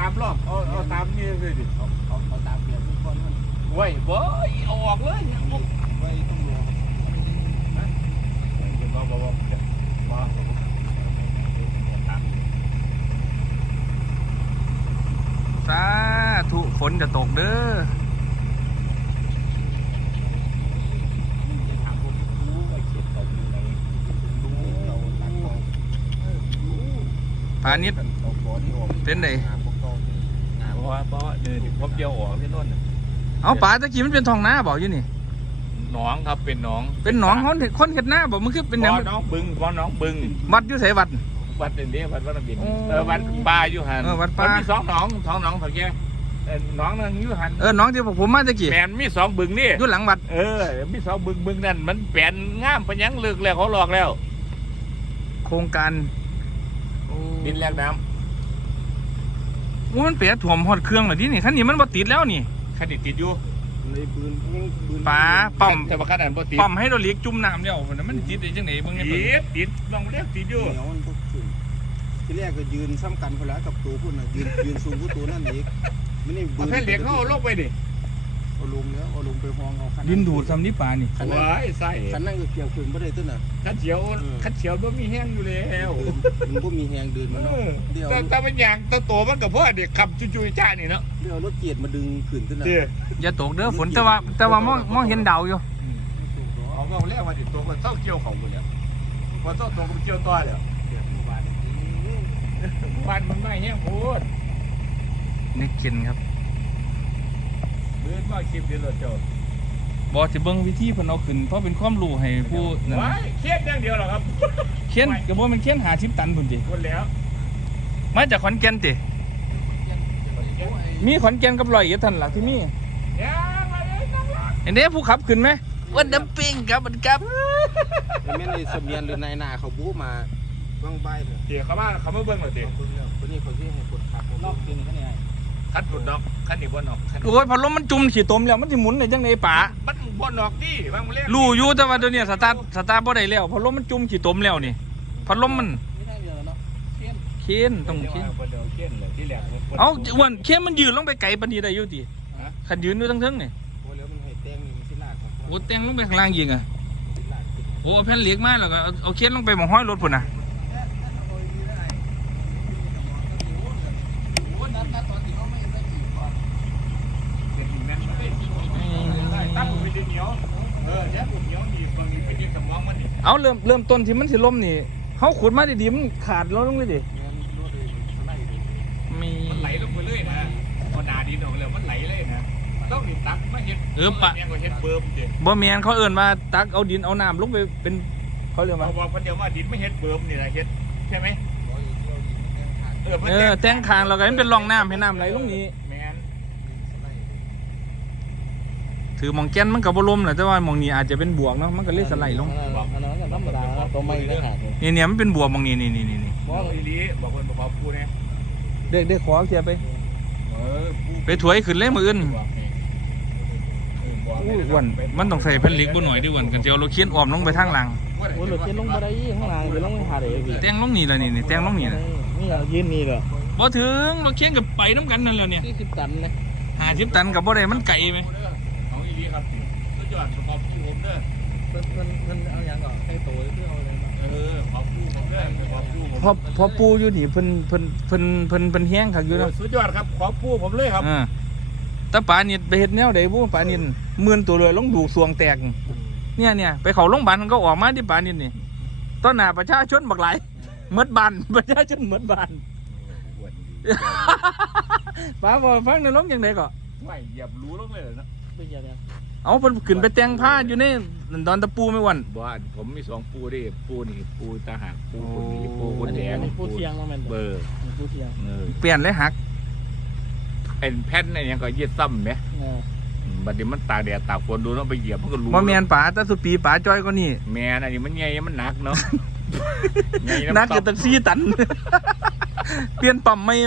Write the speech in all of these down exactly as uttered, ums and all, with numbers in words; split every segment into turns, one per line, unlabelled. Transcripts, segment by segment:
ามรอบเอาเอาตามนี่เลยดิ
เอาเอาเอาตามเปลี่ยนทุกคนมัน
ไว้บ่เอาออกเลยนะบ่
ไว้ต้องรอ
บ่บ่บ่บ่
สาธุฝนจะตกเด้อพาณิชย์เป็นไง
เพราะว่าเพราะว่าเดินพบเดียวออกที่โน่น
เอาป่าตะกี้มันเป็นทองหน้าบอกอยู่นี่
หนองครับเป็นหนอง
เป็นหนองคนคนเห็ดหน้าบอกมันคือเป็น
บ่
หยัง
น้องบึงบ่น้องบึง
วัดอยู่ไสวัด
วัดเดียววัดวัดระเบียง
โอ้
เออวัดป่าอยู่หัน
เออวัดป่า
นมีสองหนองสองหนองเท่าแก่เออหนองนึงอยู่หัน
เออหน้องที่ผมมาตะกี้
แปลนมีสองบึงนี่
อยู่หลังวัด
เออมีสองบึงบึงนั่นมันแปลนงามปะยังลึกแล้วเขาหลอกแล้ว
โครงการ
ดินแลกน้
ว่ามันเปียถ่วมหอดเครื่องเหรอดินี่คันนี้มันบ่ติดแล้วนี่
ำคันนี้ติดอยู่
ในปืนปืน
ป๋าปั๊ม
แต่ว่าคันนั้นบ่ติด
ปั๊มให้เราเลียกจุ่มน้ำแล้วมันติดได้จังไหนเบิ่งให้เบิ่ง
ติดติดลองเรียกติดอยู่
เหนียวมันก็ขึ้นที่แรกก็ยืนซ้ำกันคนละกับตัวพุ่นน่ะยืนยืนสูงกว่าตัวนั่นอีกไม่ได้
เอาแผ่นเหล็กเขาเอาลงไปดิ
เอาลงแล้วเอาลงไปห้องเอาคัน
ดินดูดซ้ำนี่ป่านี่
คันนั้น
ว้ายใส่
คันนั้นก็เกี่ยวขึ้นไม่ได้ต้นน่ะ
คันเฉียวคันเฉียวบ่มีแห้งอยู่แล้ว
มันก็มีแหงเดินมาเนาะเดี๋ยว
แต่แต่มันอย่างตัวโตมันกับพ่อเด็กขับจุยๆจ้านี่เนาะ
เดี๋ยวรถเกียร์มาดึงขึ้นต้นน่ะ
เด้อ
อย่าตกเด้อฝนแต่ว่าแต่ว่ามองมองเห็นดาวอยู่
เอาก็เรียกว่าดิตัวมันเศร้าเกี่ยวเขาคนเนี่ยมันเศร้าตัวมันเกี่ยวต่อแล้ววันมันไม่แห้งโพด
นี่กินครับ
เดินมาคลิปเดียวเราเจ้า
บ่สิเบิ่งวิธีเพิ่นเอาขึ้นเพราะเป็นความรู้ให้ผู้นั่น
ว้ายเครียดอย่างเดียวหรอครับ
เขียนก็บ่แมันเขียนห้าสิบตันพุ่นติ
คนแล้ว
มาจากขอนแก่นติมีขอนแก่นกับร้อยเอ็ดท่านล่ะที่มี
ยังมาเลยนั่งรถ
เห็นเด้ผู้ขับขึ้นไหมวันน้ำปิ้งครับมันครับ
แต่แม่ในเสมียนหรือนายนาเขาบู๊มาว่างใบเลย
เดี๋ยวเขามาเขามาเบิ่งหน่อยเดี๋ยว
คนนี้เขาที่ให้คนขับรอบจริงเขาเนี่ย
คันบุดดอกคันนี่บนออกคัน
โอ้ยพัดลมมันจุ่มขี้ตมแล้วมันสิหมุนได้จังได๋ป๋า
มันบนออกดิบางเล่น
รู้อยู่แต่ว่าตัวเนี้ยสตาร์ทสตาร์ทบ่ได้แล้วพัดลมมันจุ่มขี้ตมแล้วนี่พัดลมมัน
ไม่ได้เดียวเนาะเทียน
เคียนต้องเคียน
บนเดียวเคียนเลยที่แหลก
เอาอ้วนเคียนมันยืนลงไปไกลปานนี้ได้อยู่ติคันยืนอยู่ทั้งเทิงนี่
โอ้แล้วมันให้แตงนี่มันสิลากของ
โอ้แต่งลงไปข้างล่างยิงอ่ะ
สิลากขึ้น
โอ้เอาแผ่นเหล็กมาแล้วก็เอาเอาเคียนลงไปหม่องห้อยรถพุ่นน่ะ
ตั้งเป็นเหนียวเออแล้วเหนียวนี่บางทีเป็นสมองมันนี่
เอาเริ่มเริ่มต้นที่มันสิล่มนี่เฮาขุดมาดีๆมันขาดแล้วลงเลยดิ
แม่นรถเลยสไลด์เลย
มี
มันไหลลงไปเลยนะพอนาดินออกแล้วมันไหลเลยนะต้องนี่ตักมาเห็ดเนี่ยก็เห็ดเบิ่มเด็
บ่แม่นเขาเอิ้นว่าตักเอาดินเอาน้ำลงไปเป็นเขาเรียก
เรา
ว่า
บอกคนเดียวว่าดินไม่เห็ดเบิ่มนี่แหละเห็ดใช่ไหม
ร้อยเที่ยวดีมันแตงขาด
เออ
เออแต่งคางแล้วก็มันเป็นร่องน้ำให้น้ำไหลลงนี้
แมน
สไลด์เลย
ถือหมองแก่นมันก็บ่ล่มแหละแต่ว่าหมองนี้อาจจะเป็นบวกเนาะมันก็เลยสไลด์ลง
อันนั้นก็ธรรมดาตัวไม่ได้ขาดเลย
นี่เนี่ยมันเป็นบวกหมองนี้นี่นี่นี่นี่
บอกอีลีบอกคนบอกพูดนะ
เด็กเด็กขอเสียไป
เออ
ไปถวยขึ้นเลยมื้ออื่นอู้อ้วนมันต้องใส่แผ่นเหล็กบ่หน่อยดิอ้วนกันสิเอารถเคียนอ้อมลงไปทางหลัง
โอ้ยรถเข็นลงมาได้ข้างล่างไปลงไปหาได้พี่
แต่งลงนี่ล่ะนี่นี่แต่งลงนี่น่ะ
นี่ยืนนี่เหรอ
บ่ถึงรถเคียนก็ไปนํกันนั่นแหละเนี่ย
สี่สิบตันเลย
ห้าสิบตันก็บ่ได้มันไกลไหม
ของอีลีครับสุดยอดขอบคุณผมเด้อ
มันมันมันเอาอย่างก่อนให้โตเพื่อเอาอะไรมา
เออขอบคุณผมเด้อขอบคุณผม
พอพอปูอยู่นี่เพิ่นเพิ่นเพิ่นเพิ่นเพิ่นแห้งคักอยู่เนาะ
สุดยอดครับขอบคุณผมเลยครับ
อ่าแต่ปลานิดไปเฮ็ดแนวใดบ่ปลานิดหมื่นตัวเลยลงดูกสวงแตกเนี่ยเนี่ยไปเข้าโรงพยาบาลมันก็ออกมาที่ปลานิดนี่ต้นหน้าประชาชนบักหลายหมดบ้านประชาชนหมดบ้านป้าบ่ฟังในลงจังได๋ก็
ไม่เหยียบรู้ลงเลยเนาะ
เป็นยังไง
เอาเพิ่นขึ้นไปแต่งผ้าอยู่ในดอนตะปูไม่วัน
บ้านผมมีสองปูดิปูนี่ปูตาหากปูคนนี้ปูคนแดง
ผู้เทียงมาแม่น
เบอร์
ผู้เทียง
เออ
เปลี่ยนเลยหัก
ไอ้แผ่นไอ้ยังก็ยึดซ้ำไหม
เออ
บัดนี้มันตากแดดตากฝนดูเนาะไปเหยียบมันก็รู้
บ่แม่นป๋าแต่สุปีป๋าจ้อยกว่านี่
แม่นอันนี้มันใหญ่มันหนักเนาะ ใหญ่
นักอยู่ตั้งสี่ตัน เปลี่ยนปั๊มใหม่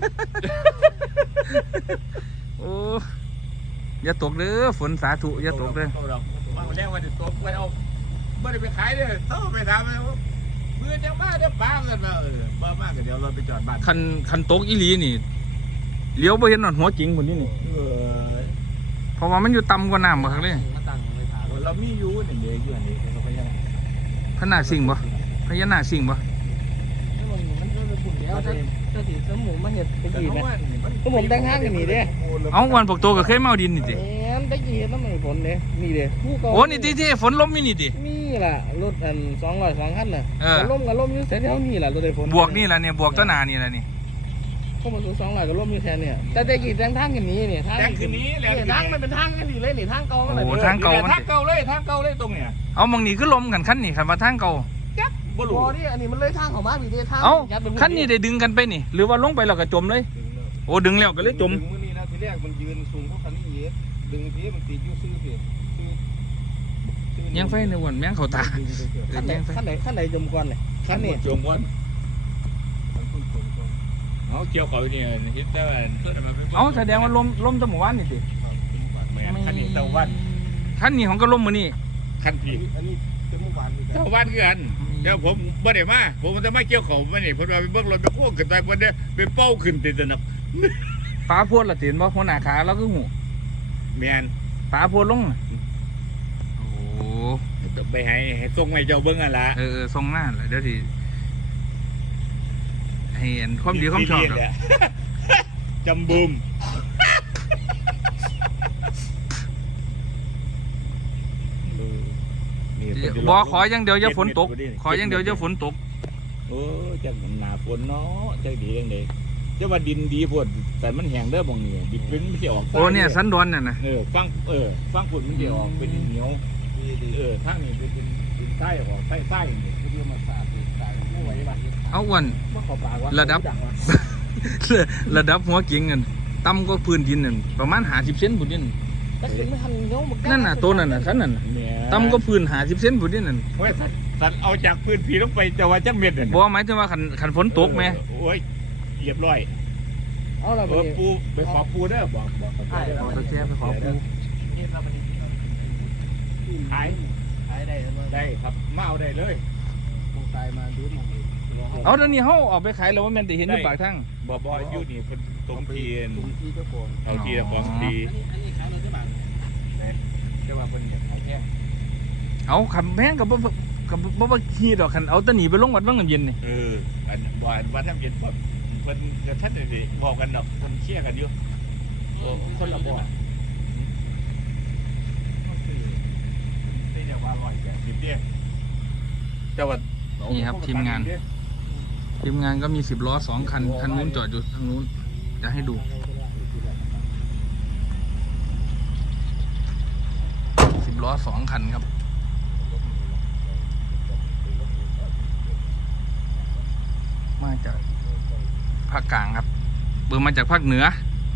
โอ้อย่าตกเด้อฝนสาธุอย่าตกเด้อ
เอาดอกมาแรกว่าจะตกไปเอาไม่ได้ไปขายเด้อเท่าไปทำเลยเพื่อนจะมาเดี๋ยวป้ากันมาเออบ้ามากก็เดี๋ยวเราไปจอดบ้าน
คันคันตกอีหลีนี่เลี้ยวบ่เห็นหนอนหัวจริงหมดนี่นี่
เออ
เพราะว่ามันอยู่ต่ำกว่าน้ำบ่ครับเลย
มาตั้งไว้ถาม
เรามีอยู่นี่เด็กอยู่อันนี้เขาก็ยัง
พญานาคสิงบ่พญานาคสิงบ่
มันก็เป็นปุ่นแล้วถ้าถ้าถือสมุนมาเห็ดตะ
แต่
กี้
เขา
เนี่ย
ว่านี่มัน
ก็ผมแต่งห้างกันนี่เด้
เอาวันพวกโตก็เคยเมาดินนี่ติ
แหมตะกี้น้ำมันฝนเด้นี่เด้ผู้กอง
โอ้นี่ที่ที่ฝนล้มนี่นี่ติ
นี่ล่ะรถอันสองร้อยสองคันน่ะ
เออ
ก็ล่มก็ล่มอยู่แถวๆนี่ล่ะรถไฟฝน
บวกนี่ล่ะเนี่ยบวกต้นนานี่ล่ะนี่
เข้ามาสู่สองร้อยก็ล่มอยู่แค่เนี่ยแต่ตะกี้แต่งทางกันนี้นี่ทาง
แต่คืนนี้แล้ว
นี่ทางมันเป็นทางกันนี่เลยนี่ทางเก่ามันน่ะ
โอ้
นี่
ทางเก่ามัน
ทางเก่าเลยทางเก่าเลยตรงเนี้ย
เอามองนี่คือล้มกันคันนี่คันว่าทางเก่า
บ่
บ่
รู้
นี่อันนี้มันเลยทางของบ้านพี่เด้ทาง
เอ้า
ยัดเป็
คันนี้ได้ดึงกันไปนี่ หรือว่าลงไปแล้วก็จมเลย โอ้ดึงแล้วก็เลยจม
ดึงมื้อนี้นะทีแรกมันยืนสูงกว่าคันนี้เยอะดึงทีมันติดอยู่ซื่อพี่ซื่อซื่อ
ยังไฟในวันแมงเขาตาเออ
ขั้นไหน
แมงไฟ
ขั้นไหนขั้นไหนจมก่อนเลยขั้นนี้
จงวันเอาเกี่ยวเขาเนี่ยฮิตแต่ว่าเพิ่นมาเป็น
เอาแสดงว่าล้มล้มแตั้งหมู่บ้านนี่สิ
แม่คันนี้เจ้าวัน
คันนี้ของก็ล้มมื้อนี้
คันพี่
อันนี้เต็มเมื่อวานนี่
เจ้าวันคือกันเดี๋ยวผมบ่ได้มาผมจะมาเกี่ยวเขาบ่นี่เพิ่นว่าไปเบิ่งรถไปโค้งขึ้นไปบ่ได้ไปเป้าขึ้นติดสนับ
ป้าโพดละเตียนบ่หัวหน้าขาแล้วก็หู
แม่น
ป้าโพดลงน่ะโอ้
ไปให้ให้ส่งให้เจ้าเบิ่งนั่นล่ะ
เออเออทรงหน้าแหละเดี๋ยวสิให้เห็นความดีความชอบดอก
จำบุม
บ่ขออย่างเดียวอย่าฝนตก ขออย่างเดียวอย่าฝนตก
โอ้จังหนาฝนเนาะจังดีจังได๋จะว่าดินดีพวดแต่มันแห้งเด้อบ่งนี่ดินเป็นมันสิออก
โอ้เนี่ยสันดอนน่ะนะ
เออฟังเออฟังฝุ่นมันสิออกเป็นดินเหนียวเออทางนี้เป็นดินใต้ออกใต้ใต้นี่
เดี๋ยวมาสาดสาดไม่ไหวบ้าง
เอาอ้วน
มาขอปากว่า
ระดับ ระดับหัวกิ่งนั่นต่ำกว่าพื้นดินนั่นประมาณห้าสิบเซนพุ่นนี่
แต่ถึงไม่ทันเนาะ
นั่นน่ะตัวนั่นน่ะคันนั่นน่ะ
เนี่ย
ต่ำกว่าพื้นห้าสิบเซนพุ่นนี่นั่น
โอ้ยสัตว์สัตว์เอาจากพื้นผีลงไปแต่ว่าจักเม็ดนั่น
บ่หมายถึงว่าคันคันฝนตกแม่
โอ้ยเรียบร้อย
เอาละ
เออปูไปขอปูเด้อบอกบอกเขาเด้อ
เอาไปแจ้ไปขอปู
ขาย
ขายได้
ได้ครับมาเอาได้เลย
คงตายมาดูมอง
เอาเดี๋ยวนี้เฮาออกไปขายแล้วว่าแม่นได้เห็นอยู่ปากทาง
บ่บ่อยู่นี่เพิ่นตรงเทียน
ตรงที่เจ้าของ
เอาทีละของดี
อันนี้ขายเราได้บ้าง
แต่ว่าเพิ่นอยากขายแค่
เอาคำแพงกับบ่กับบ่บ่ขี้ดอกคันเอาแตะหนีไปลงวัดวังน้ำเย็นนี่
เอออันบ่อันว่าทำเย็นเพิ่นเพิ่นกับท่านนี่บอกกันดอกเพิ่นเชี่ยกันอยู่โอ้คนละบ่นี่เดี๋ยวว่าร้อยแปดสิบเด้แต่ว่า
นี่ครับทีมงาน ทีมงานก็มีสิบล้อสองคันคันนู้นจอดอยู่ทางนู้นจะให้ดูสิบล้อสองคันครับมาจากภาคกลางครับเบอร์มาจากภาคเหนือ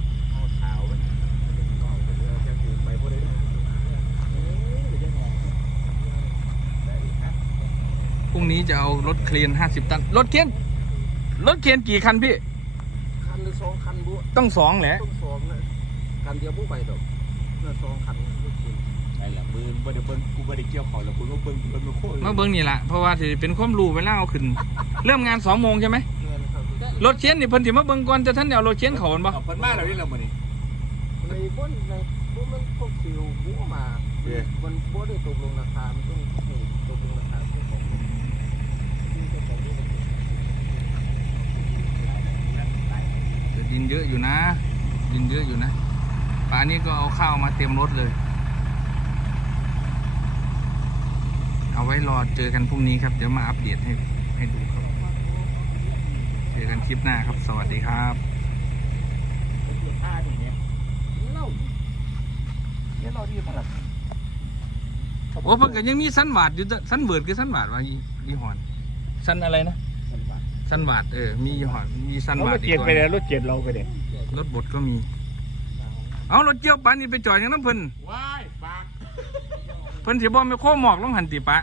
พรุ่งนี้จะเอารถเครนห้าสิบตันรถเครนรถเครนกี่คันพี่
คันหรือสองคันบุ
ต้องสองแหละ
ต้องสองเลยคันเดียวบุไปดอกเนื้อสองคันลูกชิ้น
ไอ้ล่ะเบิ่งบ่ได้เบิ่งกูบ่ได้เกี่ยวเขาแล้วกูก็เบิ่งเบิ่งมาโคตร
มาเบิ้งนี่แหละเพราะว่าสิเป็นความรู้เวลาเอาขึ้น เริ่มงานสองโมงใช่ไหม
เนื้อนะครับ
รถเชนนี่เพิ่นสิมาเบิ่งก่อนจะท่านได้เอารถเชนเขาอันบ่
เอาเพิ่นมาแล้วนี่ล่ะมื้อนี้
ในบนในบนมันพวกซิวบัวมามันบัวได้ตกลงราคามันต้องตกลงราคาเจ้าของที่เจ้าของที่
แต่ดินเยอะอยู่นะ ดินเยอะอยู่นะป่านนี้ก็เอาข้าวมาเต็มรถเลย เอาไว้รอเจอกันพรุ่งนี้ครับเดี๋ยวมาอัปเดตให้ให้ดูครับเจอกันคลิปหน้าครับ สวัสดีครับ
ท่าตรงนี้
เล่าเนี่ยเราดีขนาด
โอ้เพิ่นก็ยังมีสันหวาดอยู่เด้อสันเบิดคือสันหวาดว่ายี่ยี่ห้อนสันอะไรนะสันหวาดเออมียี่ห้อนมีสันห
ร
วาด
ถ
อีก
เกียร์
ตัว
ไปแล้วรถเกียร์เราไปเด้
รถบดก็มี เอารถเกี่ยวปานนี่ไปจอดอย่างน้ำเพิ่น
ว้ายปาก
เพิ่นสิบ่ไปโค้หมอกลงหันติปะ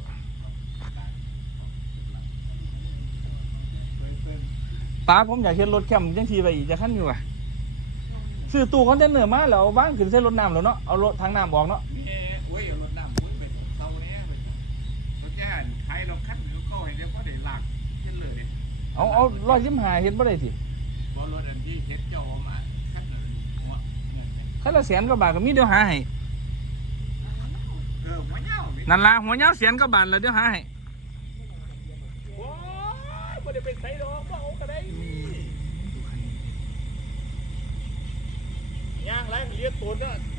ป้าผมอยากเห็นรถแคมจังทีไปอีกจะขั้นอยู่อ่ะซื้อตู้คอนเทนเนอร์มาแล้วเอาบ้างขึ้นเส้นรถน้ำแล้วเนาะเอารถทางน้ำออกเนาะ
นี่โอ้ยรถน้ำมุ้ยไปเตาเนี้ยรถแจ้นใครเราคันหรือก็เห็นแล้วก็ได้หลักเช่นเลยดิ
เอาเอาร้อยยิ้มหาเห็นบ่ได้สิ
บ่รถอันที่เฮ็ดเจ้ามาคันนั้นหัวเงิน
คันละแสนกว่าบาทก็มีเดี๋ยวหาให้
เออหัวเหย้า
นั่นล่ะหัวเหย้าแสนกว่าบาทแล้วเดี๋ยวหาให้
โอ้ยบ่ได้ไปใส่ดอกบ่เอาก็ได้ย่างไรเรียกตัวเนี่ย